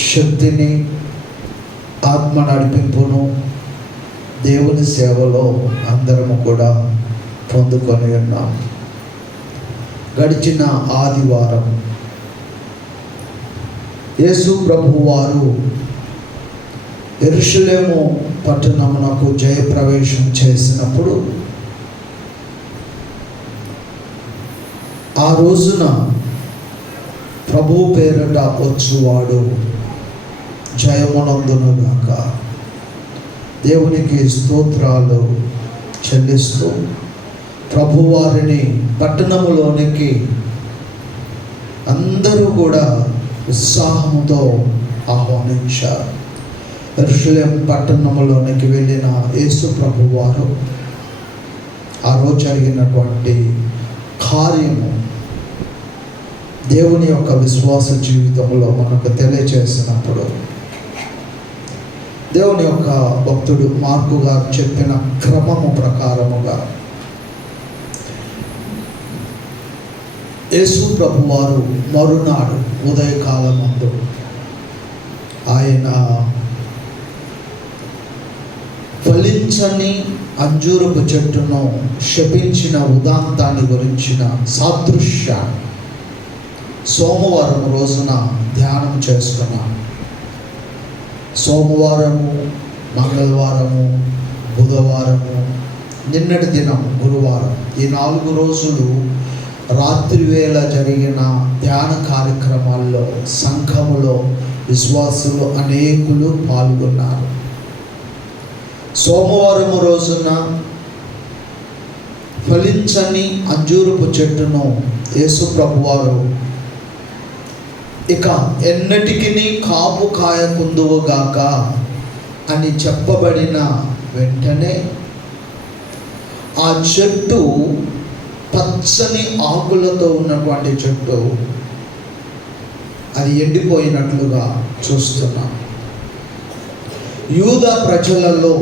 శక్తిని, ఆత్మ నడిపింపును దేవుని సేవలో అందరము కూడా పొందుకొని ఉన్నాం. గడిచిన ఆదివారం యేసు ప్రభువారు యెరూషలేము పట్టణమునకు జయప్రవేశం చేసినప్పుడు ఆ రోజున ప్రభువు పేరట వచ్చువాడు జయమునందునుగాక, దేవునికి స్తోత్రాలు చెల్లిస్తూ ప్రభువారిని పట్టణములోనికి అందరూ కూడా ఉత్సాహంతో ఆహ్వానించారు. యెరూషలేము పట్టణంలోనికి వెళ్ళిన యేసు ప్రభువారు ఆ రోజు జరిగినటువంటి కార్యము దేవుని యొక్క విశ్వాస జీవితంలో మనకు తెలియచేసినప్పుడు, దేవుని యొక్క భక్తుడు మార్కు గారు చెప్పిన క్రమము ప్రకారముగా యేసు ప్రభువారు మరునాడు ఉదయకాలమందు ఆయన ఫలించని అంజూరపు చెట్టును శపించిన ఉదాంతాన్ని గురించిన సాదృశ్యాన్ని సోమవారం రోజున ధ్యానం చేసుకున్నాం. సోమవారము, మంగళవారము, బుధవారము, నిన్నటి దినం గురువారం, ఈ 4 రోజులు రాత్రి వేళ జరిగిన ధ్యాన కార్యక్రమాల్లో సంఘములో విశ్వాసులు అనేకులు పాల్గొన్నారు. సోమవారం రోజున ఫలించని అంజూరపు చెట్టును యేసు ప్రభువారు ఇక ఎన్నటికి కాపు కాయకుందువుగాక అని చెప్పబడిన వెంటనే ఆ చెట్టు పచ్చని ఆకులతో ఉన్నటువంటి చెట్టు అది ఎండిపోయినట్లుగా చూస్తున్నాం. యూద ప్రజలలో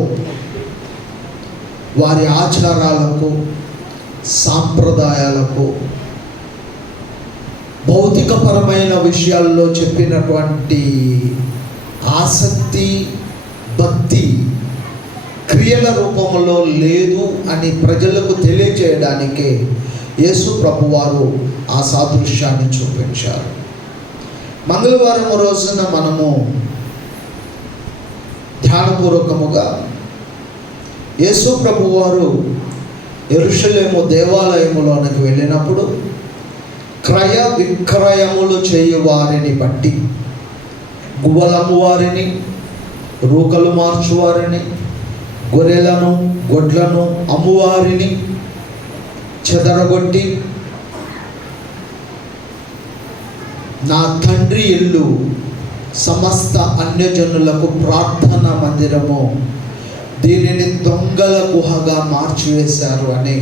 వారి ఆచారాలకు, సాంప్రదాయాలకు, భౌతికపరమైన విషయాల్లో చెప్పినటువంటి ఆసక్తి, భక్తి క్రియల రూపంలో లేదు అని ప్రజలకు తెలియచేయడానికే యేసు ప్రభువారు ఆ సాదృశ్యాన్ని చూపించారు. మంగళవారం రోజున మనము ధ్యానపూర్వకముగా యేసు ప్రభువారు యెరూషలేము దేవాలయములోనికి వెళ్ళినప్పుడు క్రయ విక్రయములు చేయు వారిని బట్టి, గువ్వలమ్ము వారిని, రూకలు మార్చువారిని, గొర్రెలను గొడ్లను అమ్మువారిని చెదరగొట్టి, నా తండ్రి ఇల్లు సమస్త అన్యజనులకు ప్రార్థన మందిరము, దీనిని దొంగల గుహగా మార్చివేశారు అని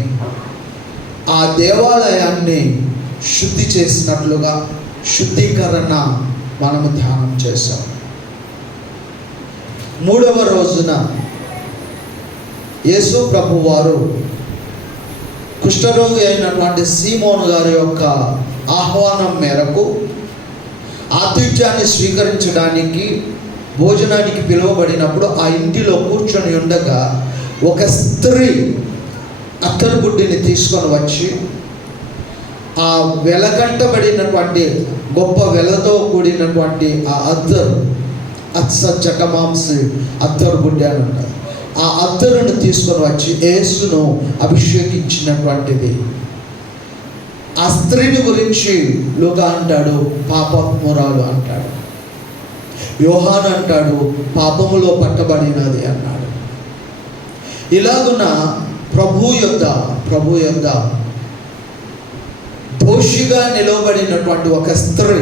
ఆ దేవాలయాన్ని శుద్ధి చేసినట్లుగా శుద్ధీకరణ మనము ధ్యానం చేశాం. 3వ రోజున యేసు ప్రభువారు కుష్ఠరోగి అయినటువంటి సీమోను గారి యొక్క ఆహ్వానం మేరకు ఆతిథ్యాన్ని స్వీకరించడానికి భోజనానికి పిలువబడినప్పుడు ఆ ఇంటిలో కూర్చొని ఉండగా ఒక స్త్రీ అత్తరుగుడ్డిని తీసుకొని వచ్చి ఆ వెలగంటబడినటువంటి గొప్ప వెలతో కూడినటువంటి ఆ అత్స చటమాంసి అత్తరుగుడ్డి అని అంటారు. ఆ అత్తరును తీసుకొని వచ్చి యేసును అభిషేకించినటువంటిది. ఆ స్త్రీని గురించి లూకా అంటాడు పాపమురాలు అంటాడు, యోహాను అంటాడు పాపములో పట్టబడినది అన్నాడు. ఇలాగున ప్రభు యొద్ద దోషిగా నిలవబడినటువంటి ఒక స్త్రీ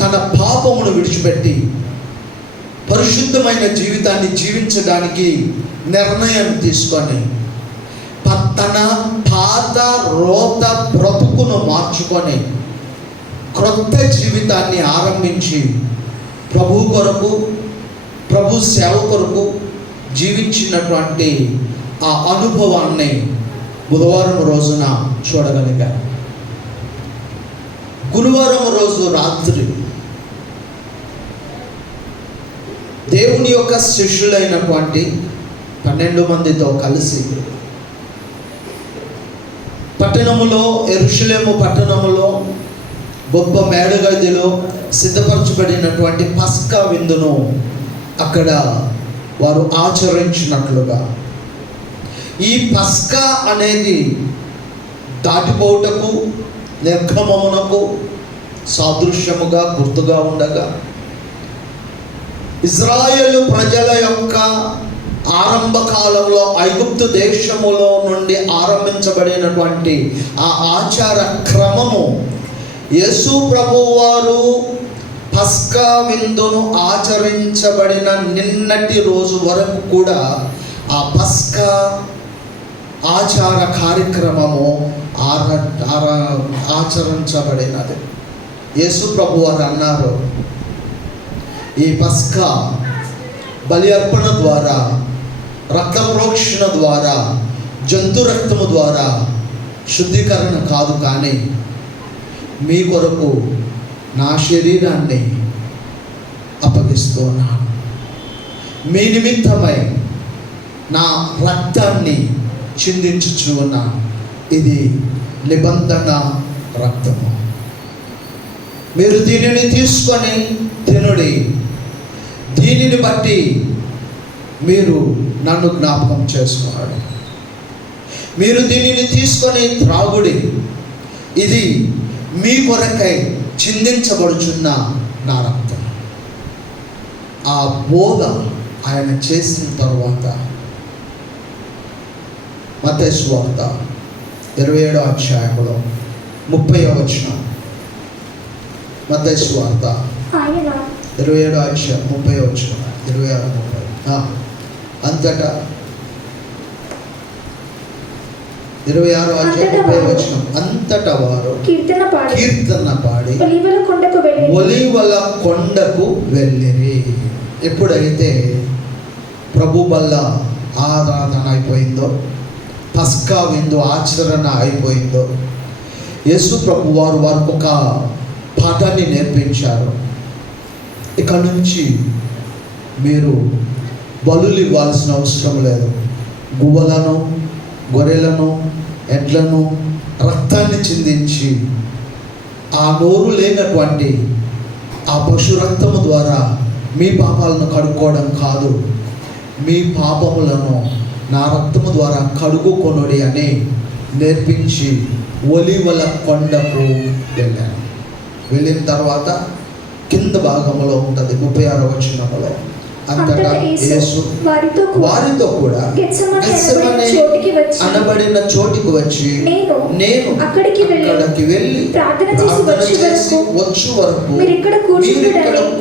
తన పాపమును విడిచిపెట్టి పరిశుద్ధమైన జీవితాన్ని జీవించడానికి నిర్ణయం తీసుకొని తన పాత రోత బ్రతుకును మార్చుకొని క్రొత్త జీవితాన్ని ఆరంభించి ప్రభు కొరకు, ప్రభు సేవ కొరకు జీవించినటువంటి ఆ అనుభవాన్ని బుధవారం రోజున చూడగలిగాను. గురువారం రోజు రాత్రి దేవుని యొక్క శిష్యులైనటువంటి 12 మందితో కలిసి పట్టణములో, యెరూషలేము పట్టణములో గొప్ప మేడగదిలో సిద్ధపరచబడినటువంటి పస్కా విందును అక్కడ వారు ఆచరించినట్లుగా, ఈ పస్కా అనేది దాటిపోవుటకు, నిర్గమమునకు సాదృశ్యముగా, గుర్తుగా ఉండగా, ఇజ్రాయేలు ప్రజల యొక్క ఆరంభ కాలంలో ఐగుప్తు దేశములో నుండి ఆరంభించబడినటువంటి ఆ ఆచార క్రమము యేసు ప్రభువారు పస్కా విందును ఆచరించబడిన నిన్నటి రోజు వరకు కూడా ఆ పస్కా ఆచార కార్యక్రమము ఆచరించబడినది. యేసు ప్రభువారు అన్నారు, ఈ పస్కా బలి అర్పణ ద్వారా, రక్త ప్రోక్షణ ద్వారా, జంతు రక్తము ద్వారా శుద్ధీకరణ కాదు, కానీ మీ కొరకు నా శరీరాన్ని అప్పగిస్తున్నాను, మీ నిమిత్తమై నా రక్తాన్ని చిందించుచు ఉన్నాను, ఇది నిబంధన రక్తము, మీరు దీనిని తీసుకొని తినుడి, దీనిని బట్టి మీరు నన్ను జ్ఞాపకం చేసుకున్నాడు, మీరు దీనిని తీసుకొని త్రాగుడి, ఇది మీ కొరకై చిందించబడుచున్న నా రక్తం. ఆ బోధ ఆయన చేసిన తర్వాత మత్తయి సువార్త 27వ అధ్యాయంలో 30వ వచనం, మత్తయి సువార్త 27వ అధ్యాయం 30వ వచనం, 26-30 అంతటా 26వ అధ్యాయం 30వ వచనం, అంతటా వారు కీర్తన పాడి ఒలీవల కొండకు వెళ్ళిరి. ఎప్పుడైతే ప్రభు వల్ల ఆరాధన అయిపోయిందో, పస్కా విందు ఆచరణ అయిపోయిందో, యేసు ప్రభు వారు వారికి ఒక పాఠాన్ని నేర్పించారు. ఇక నుంచి మీరు బలులు ఇవ్వాల్సిన అవసరం లేదు, గువ్వలను, గొర్రెలను, ఎడ్లను రక్తాన్ని చిందించి ఆ నోరు లేనటువంటి ఆ పశు రక్తము ద్వారా మీ పాపాలను కడుక్కోవడం కాదు, మీ పాపములను నా రక్తము ద్వారా కడుగుకొనుడి అని నేర్పించి ఒలీవల కొండకు వెళ్ళాను. వెళ్ళిన తర్వాత కింద భాగంలో ఉంటుంది 36వ వచనములో, అంతటా యేసు వారితో కూడా గెత్సెమనే అనబడిన చోటికి వచ్చి నేను అక్కడికి వెళ్ళి ప్రార్థన చేసి వచ్చు వరకు మీరు ఇక్కడ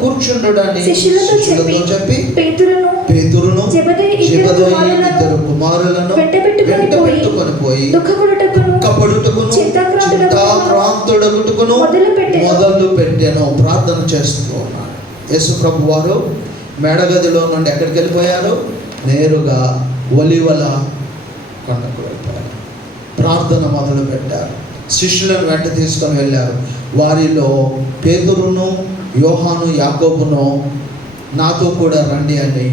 కూర్చుండుడని శిష్యులతో చెప్పి పేతురును జెబెదయి ఇద్దరు కుమారులను వెంటబెట్టుకొని పోయి దుఃఖపడుటకును చింతాక్రాంతుడగుటకును మొదలు పెట్టాను. ప్రార్థన చేస్తూ ఉన్నాడు. యేసు ప్రభు వారు మేడగదిలో నుండి ఎక్కడికి వెళ్ళిపోయారు? నేరుగా ఒలీవల కొండకు వెళ్ళిపోయారు. ప్రార్థన మొదలు పెట్టారు. శిష్యులను వెంట తీసుకొని వెళ్ళారు. వారిలో పేతురును, యోహాను, యాకోబును నాతో కూడా రండి అని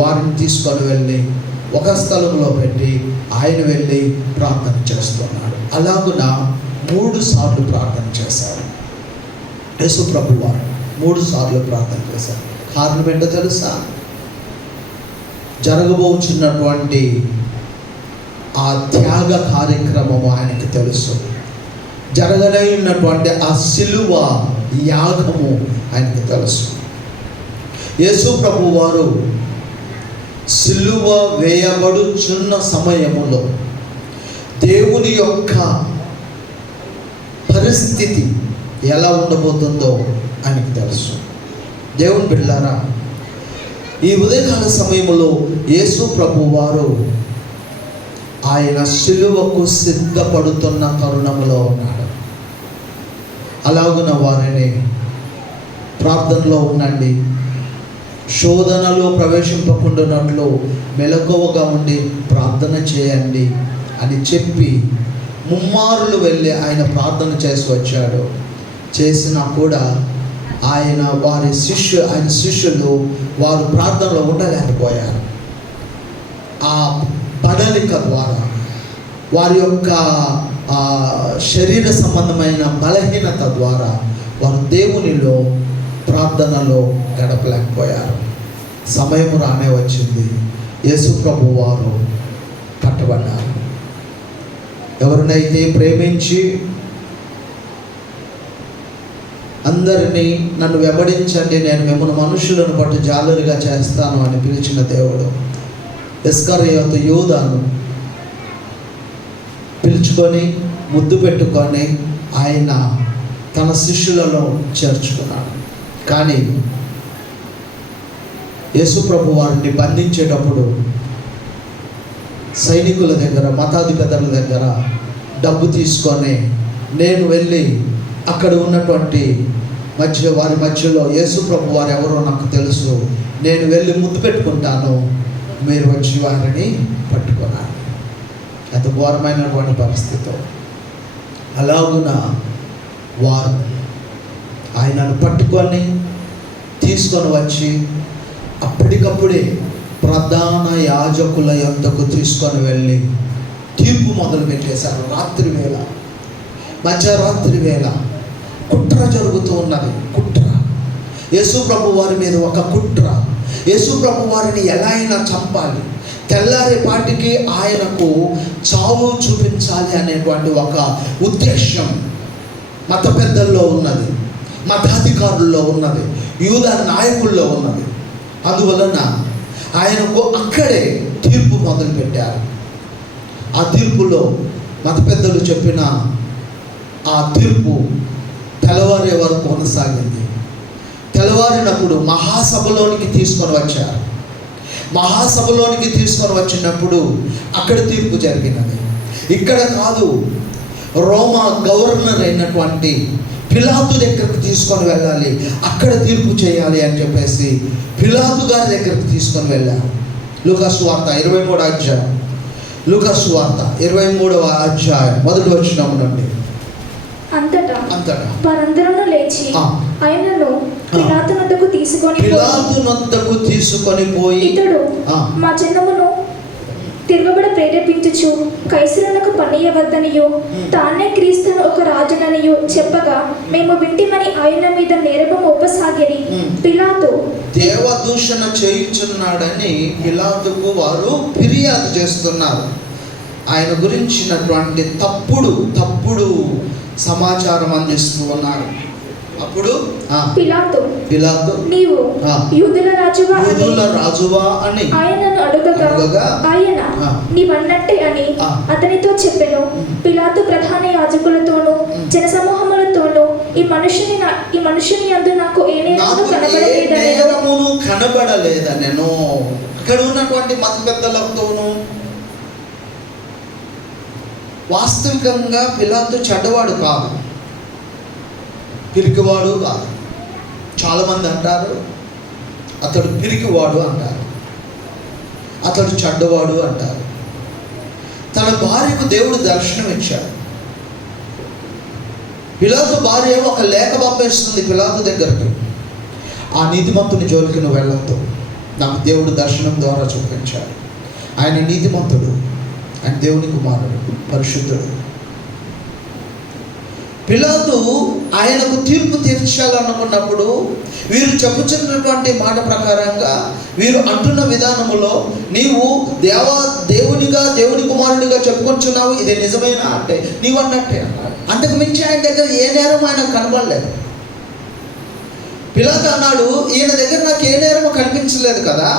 వారిని తీసుకొని వెళ్ళి ఒక స్థలంలో పెట్టి ఆయన వెళ్ళి ప్రార్థన చేస్తున్నాడు. అలాగున 3 సార్లు ప్రార్థన చేశారు. యేసు ప్రభు వారు 3 సార్లు ప్రార్థన చేశారు. కారణం ఏంటో తెలుసా? జరగబోచున్నటువంటి ఆ త్యాగ కార్యక్రమము ఆయనకి తెలుసు. జరగనై ఉన్నటువంటి ఆ సిలువ యాగము ఆయనకి తెలుసు. యేసు ప్రభు వారు సిలువ వేయబడుచున్న సమయములో దేవుని యొక్క పరిస్థితి ఎలా ఉండబోతుందో ఆయనకి తెలుసు. దేవుని బిడ్డలారా, ఈ ఉదయకాల సమయంలో యేసు ప్రభు వారు ఆయన సిలువకు సిద్ధపడుతున్న తరుణంలో ఉన్నాడు. అలాగున వారిని ప్రార్థనలో ఉండండి, శోధనలో ప్రవేశింపకుండానట్లు మెలకువగా ఉండి ప్రార్థన చేయండి అని చెప్పి ముమ్మారులు వెళ్ళి ఆయన ప్రార్థన చేసి వచ్చాడు. చేసినా కూడా ఆయన శిష్యులు వారు ప్రార్థనలో ఉండలేకపోయారు. ఆ బడలిక ద్వారా వారి యొక్క శరీర సంబంధమైన బలహీనత ద్వారా వారు దేవునిలో ప్రార్థనలో గడపలేకపోయారు. సమయం రానే వచ్చింది, యేసు ప్రభు వారు పట్టబడ్డారు. ఎవరినైతే ప్రేమించి అందరినీ నన్ను వెంబడించండి, నేను మిమ్మల్ని మనుషులను బట్టి జాలరుగా చేస్తాను అని పిలిచిన దేవుడు ఇస్కరియోతు యూదాను పిలుచుకొని ముద్దు పెట్టుకొని ఆయన తన శిష్యులలో చేర్చుకున్నాడు. కానీ యేసు ప్రభు వారిని బంధించేటప్పుడు సైనికుల దగ్గర, మతాధిపతుల దగ్గర డబ్బు తీసుకొని నేను వెళ్ళి అక్కడ ఉన్నటువంటి వారి మధ్యలో యేసు ప్రభు వారు ఎవరో నాకు తెలుసు, నేను వెళ్ళి ముద్దు పెట్టుకుంటాను, మీరు వచ్చి వారిని పట్టుకున్నారు. ఎంత ఘోరమైనటువంటి పరిస్థితి. అలాగున వారు ఆయనను పట్టుకొని తీసుకొని వచ్చి అప్పటికప్పుడే ప్రధాన యాజకుల యొద్దకు తీసుకొని వెళ్ళి తీర్పు మొదలు పెట్టేశారు. రాత్రి వేళ, మధ్యరాత్రి వేళ కుట్ర జరుగుతూ ఉన్నది. కుట్ర, యేసు ప్రభు వారి మీద ఒక కుట్ర. యేసు ప్రభు వారిని ఎలా అయినా చంపాలి, తెల్లారేపాటికి ఆయనకు చావు చూపించాలి అనేటువంటి ఒక ఉద్దేశం మత పెద్దల్లో ఉన్నది, మతాధికారుల్లో ఉన్నది, యూదా నాయకుల్లో ఉన్నది. అందువలన ఆయనకు అక్కడే తీర్పు మొదలుపెట్టారు. ఆ తీర్పులో మత పెద్దలు చెప్పిన ఆ తీర్పు తెల్లవారే వరకు కొనసాగింది. తెల్లవారినప్పుడు మహాసభలోనికి తీసుకొని వచ్చారు. మహాసభలోనికి తీసుకొని వచ్చినప్పుడు అక్కడ తీర్పు జరిగినది. ఇక్కడ కాదు, రోమా గవర్నర్ అయినటువంటి పిలాతు దగ్గరకు తీసుకొని వెళ్ళాలి, అక్కడ తీర్పు చేయాలి అని చెప్పేసి పిలాతు గారి దగ్గరకు తీసుకొని వెళ్ళారు. లూకాసు వార్త 23వ అధ్యాయం, లూకాసు వార్త 23వ అధ్యాయం మొదటి వచనం నుండి. అంతటా వారందరూ లేచి ఆయనను పిలాతు నొద్దకు తీసుకొని పోయి ఇతడు మా జనమును తిరుగుబడ ప్రేరేపించుచు కైసరునకు పనియవద్దనియు తానే క్రీస్తును ఒక రాజుననియు చెప్పగా మేము వింటిమని ఆయన మీద నేరము మోపసాగిరి. పిలాతు దేవదూషణ చేయుచున్నాడని పిలాతుకు వారు ఫిర్యాదు చేస్తున్నారు. ఆయన గురించినటువంటి తప్పుడు సమాచారం అందిస్తూ ఉన్నారు. అప్పుడు పిలాతు నీవు యూదుల రాజువా అని ఆయనను అడుగగా ఆయన నీవన్నట్టే అని అతనితో చెప్పెను. పిలాతు ప్రధాన యాజకులతోనూ జనసమూహములతోనూ ఈ మనుషుని యందు నాకు ఏ నేరమును కనబడలేదనెను. అక్కడ ఉన్నటువంటి మత పెద్దలతోనూ వాస్తవికంగా పిలాతు చెడ్డవాడు కాదు, పిరికివాడు కాదు. చాలామంది అంటారు అతడు పిరికివాడు అంటారు, అతడు చెడ్డవాడు అంటారు. తన భార్యకు దేవుడు దర్శనం ఇచ్చాడు. పిలాతు భార్య ఒక లేఖ పంపిస్తుంది పిలాతు దగ్గరకు, ఆ నీతిమంతుని జోలికి నువ్వు వెళ్ళొద్దు, నాకు దేవుడు దర్శనం ద్వారా చూపించాడు. ఆయన నీతిమంతుడు, ఆయన దేవుని కుమారుడు, పరిశుద్ధుడు. పిలాతు ఆయనకు తీర్పు తీర్చాలనుకున్నప్పుడు వీరు చెప్పుచున్నటువంటి మాట ప్రకారంగా వీరు అంటున్న విధానములో నీవు దేవుని కుమారుడిగా చెప్పుకొంచున్నావు, ఇది నిజమేనా అంటే నీవు అన్నట్టే అన్నాడు. అంతకు మించి ఆయన దగ్గర ఏ నేరం ఆయనకు కనబడలేదు. పిలాతు అన్నాడు, ఈయన దగ్గర నాకు ఏ నేరము కనిపించలేదు కదా,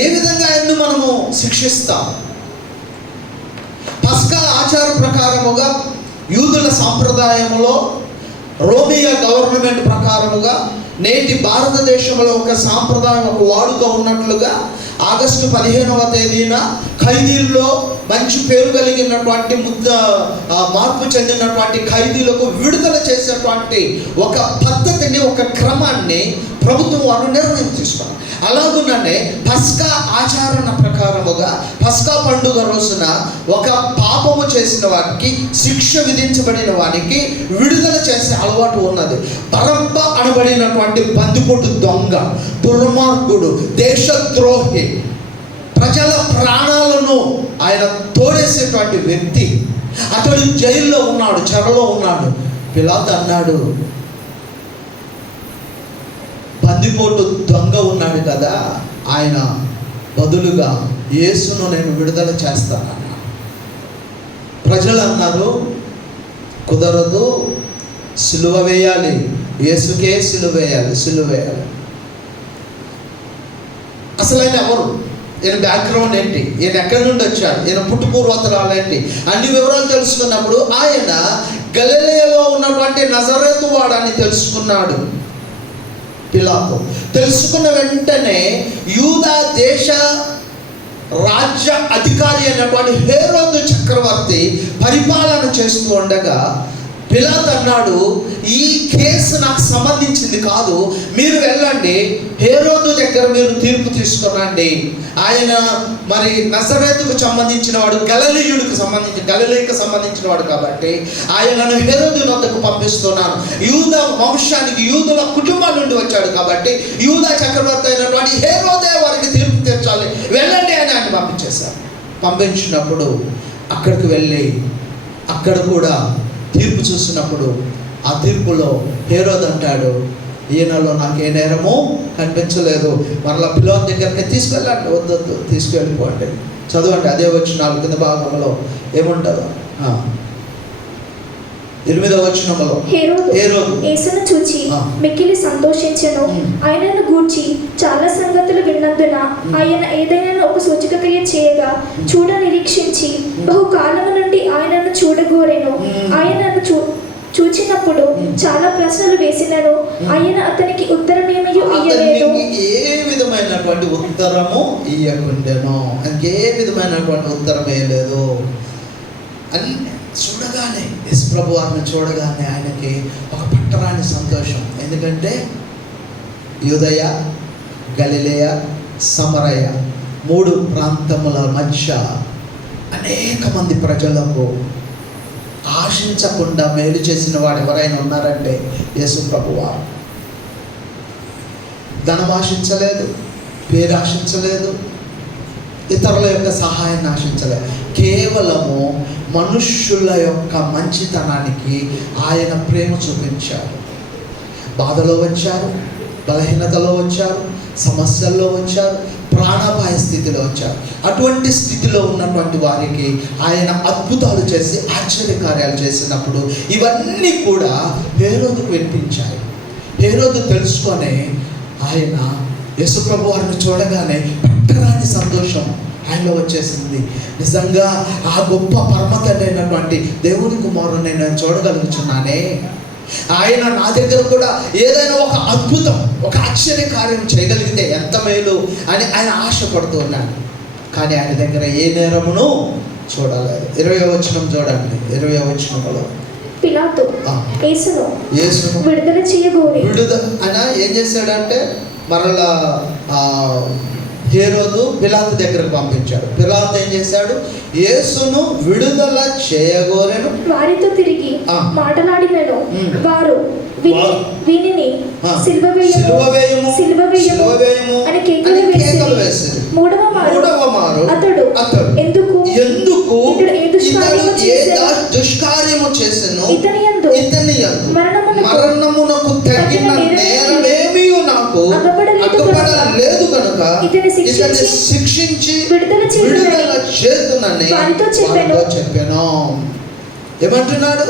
ఏ విధంగా ఆయన్ను మనము శిక్షిస్తాం? పస్కా ఆచార ప్రకారముగా, యూదుల సాంప్రదాయంలో, రోమియా గవర్నమెంట్ ప్రకారముగా, నేటి భారతదేశంలో ఒక సాంప్రదాయం, ఒక వాడుక ఉన్నట్లుగా ఆగస్టు 15వ తేదీన ఖైదీల్లో మంచి పేరు కలిగినటువంటి మార్పు చెందినటువంటి ఖైదీలకు విడుదల చేసేటువంటి ఒక పద్ధతిని, ఒక క్రమాన్ని ప్రభుత్వం వారు నిర్ణయం తీసుకున్నారు. అలాగుననే పస్కా ఆచరణ ప్రకారముగా పస్కా పండుగ రోజున ఒక పాపము చేసిన వారికి శిక్ష విధించబడిన వారికి విడుదల చేసే అలవాటు ఉన్నది. బరబ్బ అనబడినటువంటి బందిపోటు దొంగ, దుర్మార్గుడు, దేశద్రోహి, ప్రజల ప్రాణాలను ఆయన తోడేసేటువంటి వ్యక్తి, అతడు జైల్లో ఉన్నాడు, చెరలో ఉన్నాడు. పిలాతు అన్నాడు, బందిపోటు దొంగ ఉన్నాడు కదా, ఆయన బదులుగా యేసును నేను విడుదల చేస్తానన్నా. ప్రజలు అన్నారు, కుదరదు, సిలువ వేయాలి, యేసుకే సిలువ వేయాలి. అసలు ఆయన ఎవరు, ఈయన బ్యాక్గ్రౌండ్ ఏంటి, ఈయన ఎక్కడి నుండి వచ్చాడు, ఈయన పుట్టుపూర్వతరాలు ఏంటి, అన్ని వివరాలు తెలుసుకున్నప్పుడు ఆయన గలిలయలో ఉన్నటువంటి నజరేతు వాడని తెలుసుకున్నాడు పిలాతు. తెలుసుకున్న వెంటనే యూదా దేశ రాజ్య అధికారి అయినటువంటి హేరోదు చక్రవర్తి పరిపాలన చేస్తూ ఉండగా పిలాతు అన్నాడు, ఈ కేసు నాకు సంబంధించింది కాదు, మీరు వెళ్ళండి, హేరోదు దగ్గర మీరు తీర్పు తీసుకురండి. ఆయన మరి నజరేతుకు సంబంధించిన వాడు, గలిలయకు సంబంధించిన వాడు కాబట్టి ఆయనను హేరోదు వద్దకు పంపిస్తున్నాను. యూదా వంశానికి, యూదుల కుటుంబం నుండి వచ్చాడు కాబట్టి యూదా చక్రవర్తి అయినటువంటి హేరోదే వారికి తీర్పు తీర్చాలి, వెళ్ళండి అని ఆయన పంపించేశారు. పంపించినప్పుడు అక్కడికి వెళ్ళి అక్కడ కూడా తీర్పు చూసినప్పుడు ఆ తీర్పులో హేరోదు అంటాడు, ఈయనలో నాకు ఏ నేరము కనిపించలేదు, మరలా పిలాతు దగ్గరికి తీసుకెళ్ళండి, వద్దొద్దు తీసుకెళ్ళిపోండి. చదవండి, అదే వచనాలు కింద భాగంలో ఏముంటుందో. 8వ వచనంలో హేరోదు యేసును చూచి మిక్కిలి సంతోషించెను. ఆయనను గూర్చి చాలా సంగతులు విన్నందున ఆయన ఏదైనా ఒక సూచక క్రియ చేయగా చూడ నిరీక్షించి బహుకాలము నుండి ఆయనను చూడగోరెను. ఆయనను చూచినప్పుడు చాలా ప్రశ్నలు వేసినను ఆయన అతనికి ఉత్తరమేమీ ఇయ్యలేదు. ఏ విధమైనటువంటి ఉత్తరము ఇయ్యకుండెను, ఇంకే విధమైనటువంటి ఉత్తరం వేయలేదు. అని చూడగానే యేసు ప్రభు వారిని చూడగానే ఆయనకి ఒక పట్టరాని సంతోషం. ఎందుకంటే యూదయ, గలిలయ, సమరయ 3 ప్రాంతముల మధ్య అనేక మంది ప్రజలకు ఆశించకుండా మేలు చేసిన వాడు ఎవరైనా ఉన్నారంటే యేసు ప్రభువారు. ధనం ఆశించలేదు, పేరు ఆశించలేదు, ఇతరుల యొక్క సహాయాన్ని ఆశించలేదు. కేవలము మనుష్యుల యొక్క మంచితనానికి ఆయన ప్రేమ చూపించారు. బాధలో వచ్చారు, బలహీనతలో వచ్చారు, సమస్యల్లో వచ్చారు, ప్రాణాపాయ స్థితిలో వచ్చారు. అటువంటి స్థితిలో ఉన్నటువంటి వారికి ఆయన అద్భుతాలు చేసి ఆశ్చర్యకార్యాలు చేసినప్పుడు ఇవన్నీ కూడా హేరోదుకు వినిపించాయి. హేరోదు తెలుసుకొని ఆయన యేసు ప్రభు వారిని చూడగానే పట్టరాని సంతోషం ఆయనలో వచ్చేసింది. నిజంగా ఆ గొప్ప పరమతండ్రైనటువంటి దేవుని కుమారుని నేను చూడగలుగుతున్నానే, ఆయన నా దగ్గర కూడా ఏదైనా ఒక అద్భుతం, ఒక ఆశ్చర్యకార్యం చేయగలిగితే ఎంత మేలు అని ఆయన ఆశపడుతూ ఉన్నాడు. కానీ ఆయన దగ్గర ఏ నేరమును చూడలేదు. 20వ వచనం చూడండి. 20వ వచనంలో పిలాతు యేసును విడుదల చేయగోరి ఆయన ఏం చేశాడంటే మరలా హేరోదు పిలాతు దగ్గరకు పంపించాడు. పిలాతు ఏం చేశాడు, యేసును విడుదల చేయగోరెను. వారితో తిరిగి మాట్లాడినను వారు వీనిని సిలువ వేయము అని కేకలు వేసిరి. మూడవ మారు అతడు ఎందుకు దుష్కార్యము చేసెను, ఇతని యందు మరణమునకు తగిన నేరమేమీ నాకు అగపడలేదు కనుక ఇతని శిక్షించి విడుదల చేతునని వారితో చెప్పాను. ఏమంటున్నాడు,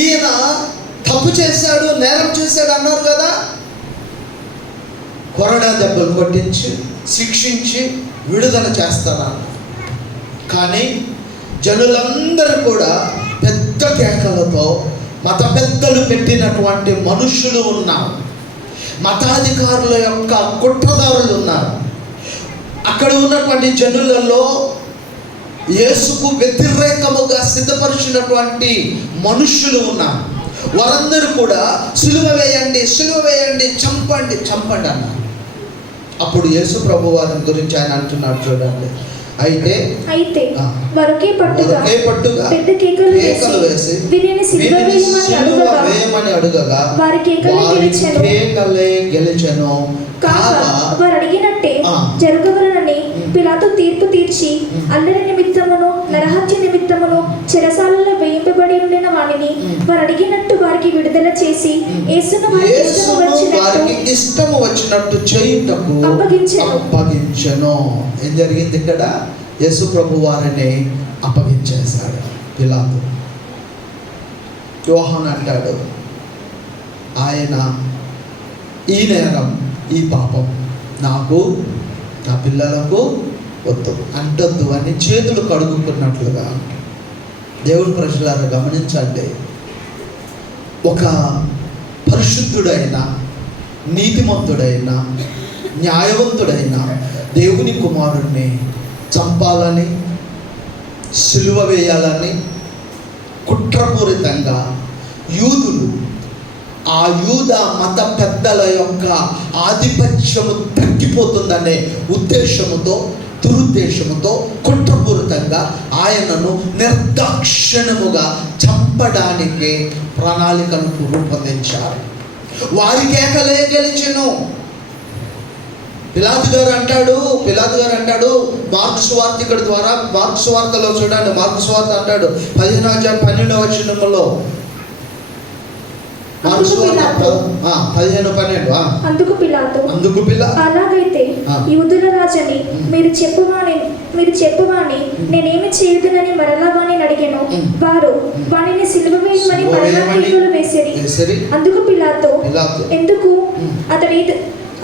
ఈయన తప్పు చేశాడు, నేరం చేశాడు అన్నారు కదా, కొరడా దెబ్బలు కొట్టించి శిక్షించి విడుదల చేస్తానన్న. కానీ జనులందరూ కూడా పెద్ద కేకలతో, మత పెద్దలు పెట్టినటువంటి మనుషులు ఉన్నారు, మతాధికారుల యొక్క కుట్రదారులు ఉన్నారు, అక్కడ ఉన్నటువంటి జనులలో యేసుకు వ్యతిరేకముగా సిద్ధపరిచినటువంటి మనుషులు ఉన్నారు. వారందరూ కూడా సిలువ వేయండి, చంపండి అన్నారు. అప్పుడు యేసు ప్రభు వారిని గురించి ఆయన అంటున్నాడు చూడండి. అయితే వరకే పట్టుగా పెద్ద కేకలు వేసి వీరిని సిలువ వేయమని అడుగగా వారి కేకలే గెలిచెను. వారు అడిగినట్టే జరగవలనని పిలాతు తీర్పు తీర్చి అల్లరి నిమిత్తమును నరహత్య నిమిత్తమును చెరసాలలో వేయింపబడి ఉండిన వారిని వారు అడిగినట్టు వారికి విడుదల చేసి యేసును వారికి ఇష్టము వచ్చినట్టు చేయుటకు అప్పగించెను. ఏం జరిగింది ఇక్కడ? యేసు ప్రభు వారిని అప్పగించేశాడు పిలాతు. యోహాను అంటాడు, ఆయన ఈ నేరం ఈ పాపం నాకు నా పిల్లలకు వద్దు అంటొద్దు అని చేతులు కడుగుకున్నట్లుగా. దేవుని ప్రజలారా గమనించండి, ఒక పరిశుద్ధుడైన నీతిమంతుడైన న్యాయవంతుడైన దేవుని కుమారుణ్ణి చంపాలని సిలువ వేయాలని కుట్రపూరితంగా యూదులు, ఆ యూద మత పెద్దల యొక్క ఆధిపత్యము తగ్గిపోతుందనే ఉద్దేశముతో దురుద్దేశముతో కుట్రపూరితంగా ఆయనను నిర్దాక్షిణ్యముగా చంపడానికి ప్రణాళికను రూపొందించారు. వారి కేకలే గెలిచెను. పిలాతు గారు అంటాడు మార్కు సువార్తికుడి ద్వారా, మార్కు సువార్తలో చూడండి, మార్కు సువార్త అంటాడు 15:12 అందుకు పిలాతు అలాగైతే యూదుల రాజని మీరు చెప్పువాని నేనేమి చేయదునని మరలా వాణిని అడిగాను. వారు వాణిని సిలువ వేయమని మరలా కేకలు వేసిరి. అందుకు పిలాతు ఎందుకు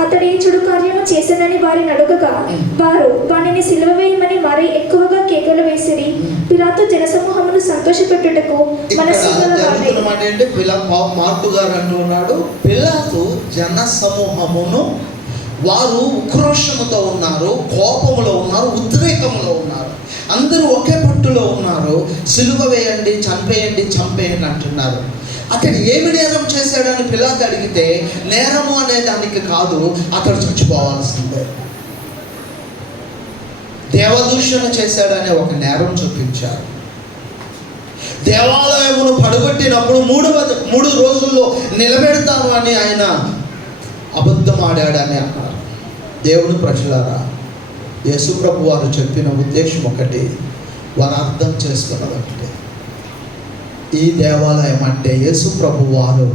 అతడి చెడు కార్యము చేశానని వారిని అడుగగా వారు వానిని సిలువ వేయమని మరీ ఎక్కువగా కేకలు వేసిరి. పిలాతు జనసమూహమును సంతోషపెట్టుటకు మార్కు గారు అంటున్నాడు, పిలాతు జనసమూహమును, వారు ఉక్రోషముతో ఉన్నారు, కోపములో ఉన్నారు, ఉద్రేకములో ఉన్నారు, అందరూ ఒకే పట్టులో ఉన్నారు. సిలువ వేయండి, చంపేయండి అంటున్నారు. అతడు ఏమి నేరం చేశాడని పిలాతు అడిగితే నేరము అనే దానికి కాదు, అతడు చచ్చిపోవాల్సిందే. దేవదూషణ చేశాడనే ఒక నేరం చూపించారు. దేవాలయమును పడగొట్టినప్పుడు 3 రోజుల్లో నిలబెడతాను అని ఆయన అబద్ధం ఆడాడని అన్నారు. దేవుని ప్రజలారా, యేసు ప్రభు వారు చెప్పిన ఉద్దేశం ఒకటి, వారు అర్థం చేసుకున్నది ఒకటి. ఈ దేవాలయం అంటే యేసు ప్రభు వారు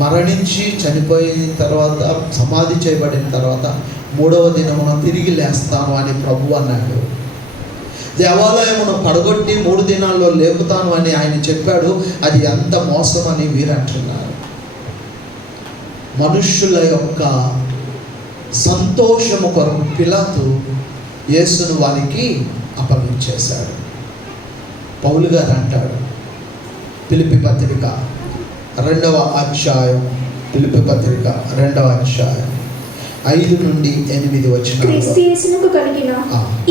మరణించి చనిపోయిన తర్వాత, సమాధి చేయబడిన తర్వాత 3వ దినమున తిరిగి లేస్తాను అని ప్రభు అన్నాడు. దేవాలయమును పడగొట్టి 3 దినాల్లో లేపుతాను అని ఆయన చెప్పాడు. అది ఎంత మోసం అని వీరు అంటున్నారు. మనుష్యుల యొక్క సంతోషము కొరకు పిలాతు యేసును వారికి అప్పగించేశాడు. పౌలు గారు అంటాడు, ఫిలిప్పీ పత్రిక 2వ అధ్యాయం, ఫిలిప్పీ పత్రిక 2వ అధ్యాయం 5 నుండి 8 వచనాలు, క్రీస్తు యేసునకు కలిగిన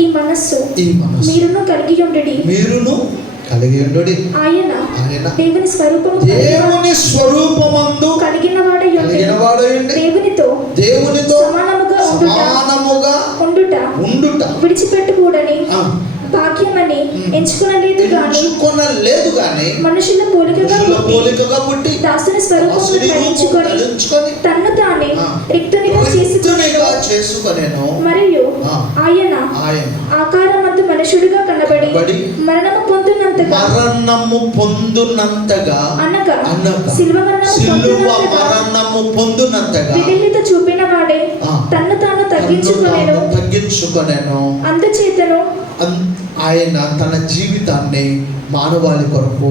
ఈ మనస్సు మీరును కలిగి ఉండుడి. ఆయన దేవుని స్వరూపమందు కలిగిన వాడయుండి దేవునితో సమానముగా ఉండుట విడిచిపెట్టకూడని భాగ్యమని ఎంచుకొనలేదు గాని మనుషుల పోలికగా పుట్టి దాసుని స్వరూపమును ధరించుకొని తన్ను తానే రిక్తునిగా చేసుకొనెను. మరియు ఆయన ఆకారమందు మనుషుడిగా కనబడి మరణము పొందునంతగా అనగా సిలువ మరణము పొందునంతగా విధేయత చూపిన వాడే తన్ను తాను తగ్గించుకొనెను. అందుచేతను ఆయన తన జీవితాన్ని మానవాళి కొరకు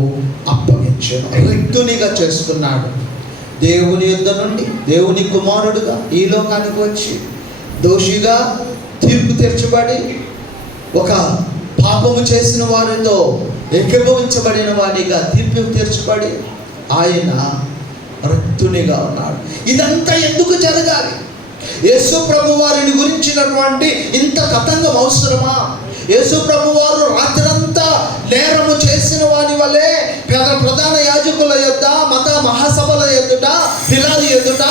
అప్పగించాడు, రిక్తునిగా చేసుకున్నాడు. దేవుని యుద్ధ నుండి దేవుని కుమారుడుగా ఈ లోకానికి వచ్చి దోషిగా తీర్పు తీర్చబడి, ఒక పాపము చేసిన వారితో ఏకీభవించబడిన వాడిగా తీర్పు తీర్చబడి ఆయన రిక్తునిగా ఉన్నాడు. ఇదంతా ఎందుకు జరగాలి? యేసు ప్రభు వారిని గురించినటువంటి ఇంత తతంగం అవసరమా? యేసు ప్రభు వారు రాత్రంతా నేరము చేసిన వాని వలె ప్రధాన యాజకుల యొద్ద, మత మహాసభల ఎదుట, పిలాదు ఎదుట,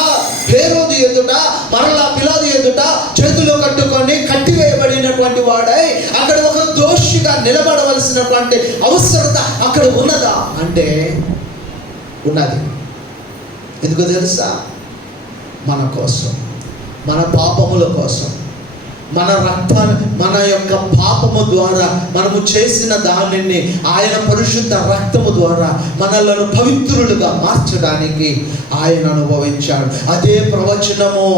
హేరోదు ఎదుట, మరలా పిలాదు ఎదుట చేతులు కట్టుకొని కట్టివేయబడినటువంటి వాడై అక్కడ ఒక దోషిగా నిలబడవలసినటువంటి అవసరత అక్కడ ఉన్నదా అంటే ఉన్నది. ఎందుకో తెలుసా? మన కోసం, మన పాపముల కోసం, మన రక్తాన్ని, మన యొక్క పాపము ద్వారా మనము చేసిన దానిని ఆయన పరిశుద్ధ రక్తము ద్వారా మనలను పవిత్రులుగా మార్చడానికి ఆయన అనుభవించాడు. అదే ప్రవచనము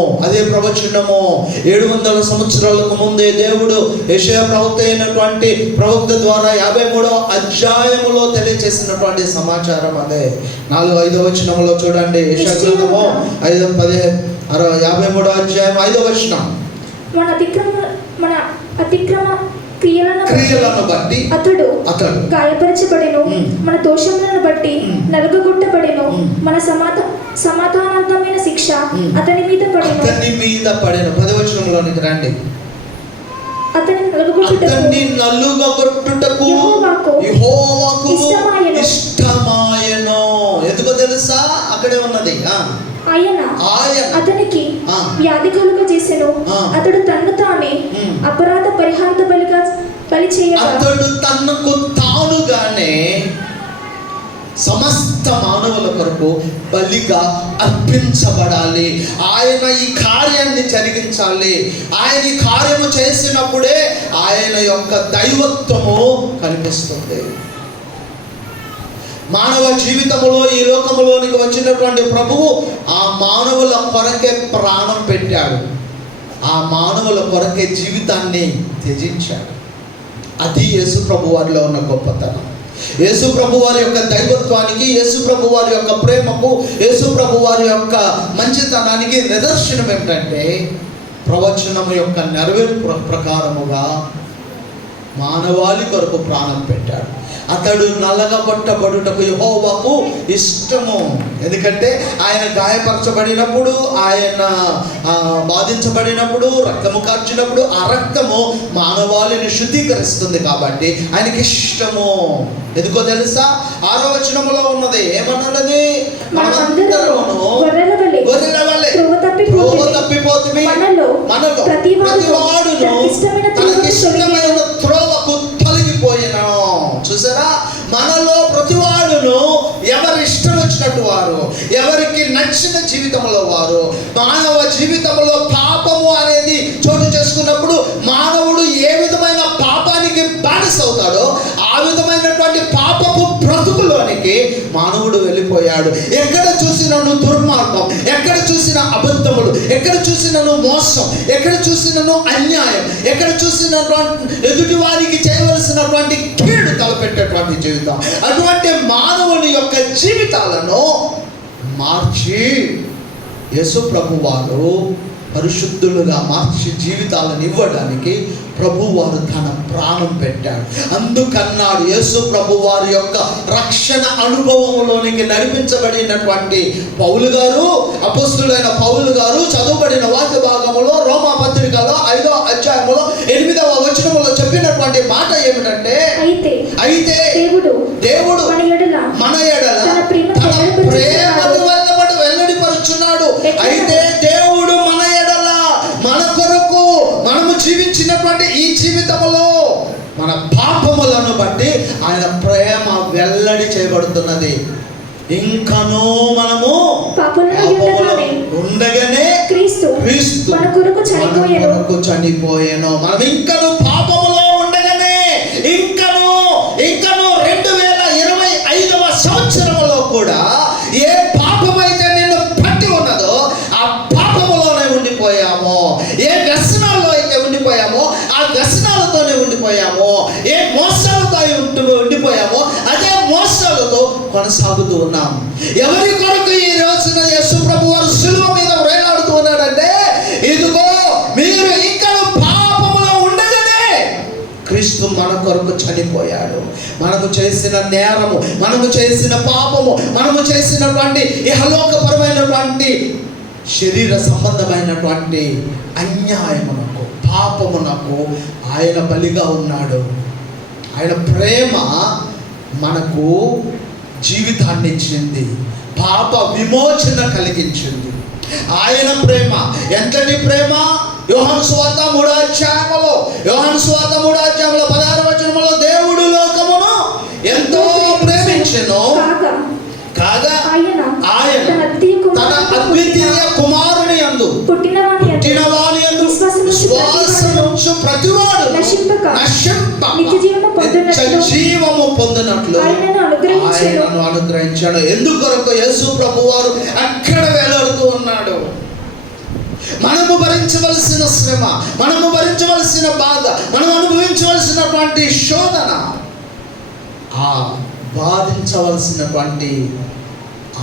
700 సంవత్సరాలకు ముందే దేవుడు యెషయా ప్రవక్త అయినటువంటి ప్రవక్త ద్వారా 53వ అధ్యాయములో తెలియజేసినటువంటి సమాచారం అదే. 4-5వ వచనంలో చూడండి. యెషయా గ్రంథము 53వ అధ్యాయం 5వ వచనం. మన అతిక్రమ క్రియలను బట్టి అతడు గాయపరచబడెను, మన దోషములను బట్టి నలుగగొట్టబడెను, మన సమాధానార్థమైన శిక్ష అతని మీద పడెను. 10వ వచనంలోనికి రండి. అతని నలుగగొట్టుటకు యెహోవాకు ఇష్టమాయెను. ఎందుకో తెలుసా? అక్కడే ఉన్నది. ఆయన అతనికి వ్యాధి కలుగజేసెను, అతడు తన్ను తానే అపరాధ పరిహార బలిగా బలి చేయగా, అతడు తనకు తానుగానే సమస్త మానవుల కొరకు బలిగా అర్పించబడాలి. ఆయన ఈ కార్యాన్ని జరిగించాలి. ఆయన ఈ కార్యము చేసినప్పుడే ఆయన యొక్క దైవత్వము కనిపిస్తుంది. మానవ జీవితంలో ఈ లోకములోనికి వచ్చినటువంటి ప్రభువు ఆ మానవుల కొరకే ప్రాణం పెట్టాడు. ఆ మానవుల కొరకే జీవితాన్ని త్యజించాడు. అది యేసు ప్రభు వారిలో ఉన్న గొప్పతనం. యేసు ప్రభు వారి యొక్క దైవత్వానికి, యేసు ప్రభు వారి యొక్క ప్రేమకు, యేసు ప్రభు వారి యొక్క మంచితనానికి నిదర్శనం ఏమిటంటే ప్రవచనం యొక్క నెరవేర్పు ప్రకారముగా మానవాళి కొరకు ప్రాణం పెట్టాడు. అతడు నలగబట్టబడుటకు యెహోవాకు ఇష్టము. ఎందుకంటే ఆయన గాయపరచబడినప్పుడు, ఆయన బాధించబడినప్పుడు, రక్తము కార్చినప్పుడు ఆ రక్తము మానవాళిని శుద్ధీకరిస్తుంది కాబట్టి ఆయనకి ఇష్టము. ఎందుకో తెలుసా? 6వ వచనములో ఉన్నది. ఏమన్నది? మనమందరమును గొర్రెల వలె త్రోవ తప్పిపోతుమి, మనలో ప్రతివాడును తనకిష్టమైన త్రోవకు తొలగిపోయినా. చూసారా? మనలో ప్రతివాడును ఎవరి ఇష్టం వచ్చినట్టు వారు, ఎవరికి నచ్చిన జీవితంలో వారు. మానవ జీవితంలో పాపము అనేది చోటు చేసుకున్నప్పుడు మానవుడు ఏ విధమైన పాపానికి బానిస అవుతాడో ఆ విధమైనటువంటి పాపపు బ్రతుకులోనికి మానవుడు వెళ్ళిపోయాడు. ఎక్కడ చూసినను దుర్మార్గం, ఎక్కడ చూసిన అబద్ధములు, ఎక్కడ చూసినను మోసం, ఎక్కడ చూసినను అన్యాయం, ఎక్కడ చూసినటువంటి ఎదుటి వారికి చేయవలసినటువంటి కీడు తలపెట్టేటువంటి జీవితం. అటువంటి మానవుని యొక్క జీవితాలను మార్చి యేసు ప్రభు వారు పరిశుద్ధులుగా మార్చి జీవితాలను ఇవ్వడానికి ప్రభు వారు తన ప్రాణం పెట్టాడు. అందుకన్నాడు యేసు ప్రభు వారి యొక్క రక్షణ అనుభవంలోనికి నడిపించబడినటువంటి పౌలు గారు, అపొస్తలుడైన పౌలు గారు చదువుబడిన వాక్య భాగములో రోమా పత్రికలో 5వ అధ్యాయములో 8వ వచనములో చెప్పినటువంటి మాట ఏమిటంటే, అయితే దేవుడు మన ఎడల తన ప్రేమను వెల్లడిపరుచున్నాడు. అయితే దేవుడు మన ఎడల, మన కొరకు మనము జీవించినటువంటి ఈ జీవితంలో మన పాపములను బట్టి ఆయన ప్రేమ వెల్లడి చేయబడుతున్నది. ఇంకనూ మనము ఉండగానే క్రీస్తు మన కొరకు చనిపోయాను. మనం ఇంకను పాపములో ఉండగానే ఇంకను 2025వ సంవత్సరంలో కూడా ఏ పాపమైతే నిన్ను పట్టి ఉన్నదో ఆ పాపములోనే ఉండిపోయాము. ఏ వ్యసనాల్లో అయితే ఉండిపోయామో ఆ వ్యసనాలతోనే ఉండిపోయాము. ఏ మోసాలతో ఉండిపోయామో అదే మోసాలతో కొనసాగుతూ ఉన్నాం. ఎవరి కొరకు ఈ రోజున యేసు ప్రభు వారు శిలువ మీద వేలాడుతూ ఉన్నాడంటే, ఇదిగో మీరు ఇంకా పాపములో ఉండగానే క్రీస్తు మన కొరకు చనిపోయాడు. మనము చేసిన నేరము, మనము చేసిన పాపము, మనము చేసినటువంటి ఇహలోకపరమైనటువంటి శరీర సంబంధమైనటువంటి అన్యాయమునకు, పాపమునకు ఆయన బలిగా ఉన్నాడు. ఆయన ప్రేమ మనకు జీవితాన్ని ఇచ్చింది, పాప విమోచన కలిగించింది. ఆయన ప్రేమ ఎంతటి ప్రేమ! యోహాను సువార్త 3వ అధ్యాయంలో 16వ వచనంలో దేవుడు లోకమును ఎంతో ప్రేమించెను కాగా ఆయన తన అద్వితీయ కుమారుని యందు పుట్టినవాని యందు విశ్వాసముంచు ప్రతివాడు నశింపక నిత్య జీవము పొందినట్లు ఆయనను అనుగ్రహించాడు. ఎందుకొరకు? యేసు ప్రభువారు అక్కడ వేలాడుతూ ఉన్నాడు. మనము భరించవలసిన శ్రమ, మనము భరించవలసిన బాధ, మనం అనుభవించవలసినటువంటి శోధన, ఆ బాధించవలసినటువంటి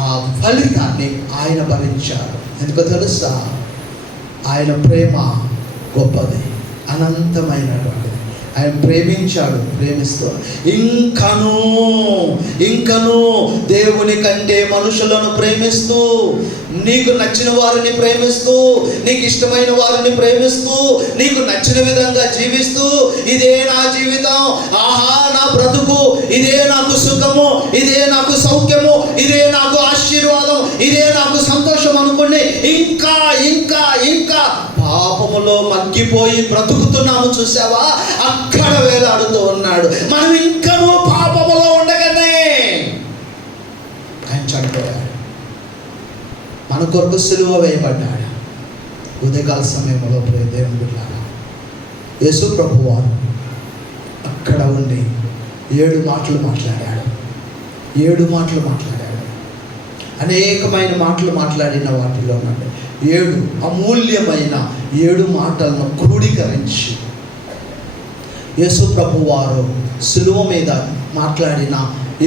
ఆ ఫలితాన్ని ఆయన భరించారు. ఎందుకో తెలుసా? ఆయన ప్రేమ గొప్పది, అనంతమైనటువంటిది. ఆయన ప్రేమించాడు, ప్రేమిస్తూ ఇంకను దేవుని కంటే మనుషులను ప్రేమిస్తూ, నీకు నచ్చిన వారిని ప్రేమిస్తూ, నీకు ఇష్టమైన వారిని ప్రేమిస్తూ, నీకు నచ్చిన విధంగా జీవిస్తూ, ఇదే నా జీవితం, ఆహా నా బ్రతుకు, ఇదే నాకు సుఖము, ఇదే నాకు సౌఖ్యము, ఇదే నాకు ఆశీర్వాదం, ఇదే నాకు సంతోషం అనుకుని ఇంకా ఇంకా ఇంకా పాపములో మగ్గిపోయి బ్రతుకుతున్నాము. చూసావా? అక్కడ వేలాడుతూ ఉన్నాడు. మనం ఇంకనూ పాపములో ఉండగానే ఆయన చనిపోయాడు, మన కొరకు సిలువ వేయబడ్డాడు. ఉదయకాల సమయంలో దేవుని బిడ్డలారా, యేసు ప్రభువారు అక్కడ ఉండి 7 మాటలు మాట్లాడాడు. 7 మాటలు మాట్లాడాడు. అనేకమైన మాటలు మాట్లాడిన వాటిలో 7 అమూల్యమైన 7 మాటలను క్రోడీకరించి యేసు ప్రభువారు సిలువ మీద మాట్లాడిన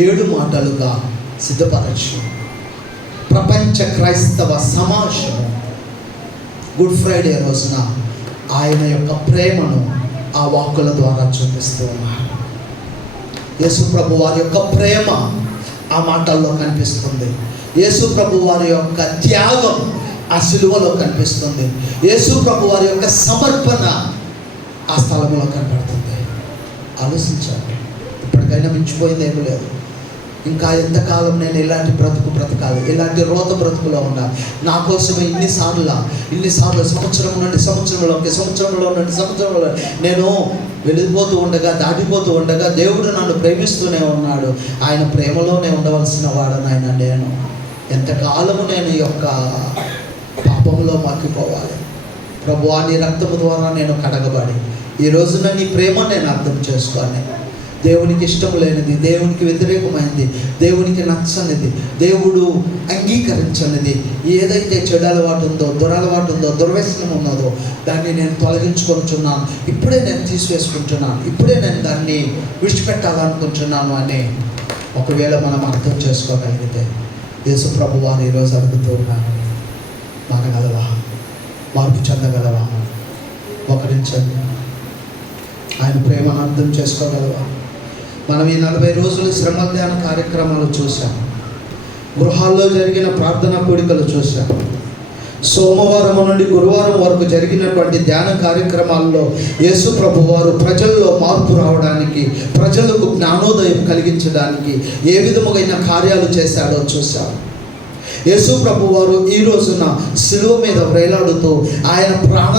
7 మాటలుగా సిద్ధపరచు ప్రపంచ క్రైస్తవ సమాజం గుడ్ ఫ్రైడే రోజున ఆయన యొక్క ప్రేమను ఆ వాక్కుల ద్వారా చూపిస్తూ ఉన్నారు. యేసు ప్రభు వారి యొక్క ప్రేమ ఆ మాటల్లో కనిపిస్తుంది. యేసు ప్రభు వారి యొక్క త్యాగం ఆ సిలువలో కనిపిస్తుంది. యేసు ప్రభు వారి యొక్క సమర్పణ ఆ స్థలంలో కనపడుతుంది. ఆలోచించండి, ఇప్పటికైనా మించిపోయింది ఏమీ లేదు. ఇంకా ఎంతకాలం నేను ఇలాంటి బ్రతకాలి, ఇలాంటి రోత బ్రతుకులో ఉండాలి? నా కోసం ఇన్నిసార్లు సంవత్సరంలో నేను వెళ్ళిపోతూ ఉండగా, దాటిపోతూ ఉండగా దేవుడు నన్ను ప్రేమిస్తూనే ఉన్నాడు. ఆయన ప్రేమలోనే ఉండవలసిన వాడని ఆయన. నేను ఎంతకాలము నేను ఈ యొక్క పాపంలో మగ్గిపోవాలి? ప్రభువా, నీ రక్తము ద్వారా నేను కడగబడి ఈ రోజున నీ ప్రేమ నేను అర్థం చేసుకోవాలి. దేవునికి ఇష్టం లేనిది, దేవునికి వ్యతిరేకమైనది, దేవునికి నచ్చనిది, దేవుడు అంగీకరించనిది ఏదైతే చెడు అలవాటు ఉందో, దురలవాటు ఉందో, దుర్వ్యసనం ఉన్నదో దాన్ని నేను తొలగించుకుంటున్నాను. ఇప్పుడే నేను తీసివేసుకుంటున్నాను, ఇప్పుడే నేను దాన్ని విడిచిపెట్టాలనుకుంటున్నాను అని ఒకవేళ మనం అర్థం చేసుకోగలిగితే యేసు ప్రభు వారు ఈరోజు అడుగుతూ ఉన్నారు, మారగలవా? మార్పు చెందగలవా? ఒకరించండి. ఆయన ప్రేమను అర్థం చేసుకోగలవా? మనం ఈ 40 రోజులు శ్రమ ధ్యాన కార్యక్రమాలు చూసాం, గృహాల్లో జరిగిన ప్రార్థనా కూడికలు చూసాం. సోమవారం నుండి గురువారం వరకు జరిగినటువంటి ధ్యాన కార్యక్రమాల్లో యేసు ప్రభు వారు ప్రజల్లో మార్పు రావడానికి, ప్రజలకు జ్ఞానోదయం కలిగించడానికి ఏ విధముగైన కార్యాలు చేశాడో చూసాం. యేసు ప్రభు వారు ఈ రోజున సిలువ మీద వేలాడుతూ ఆయన ప్రాణ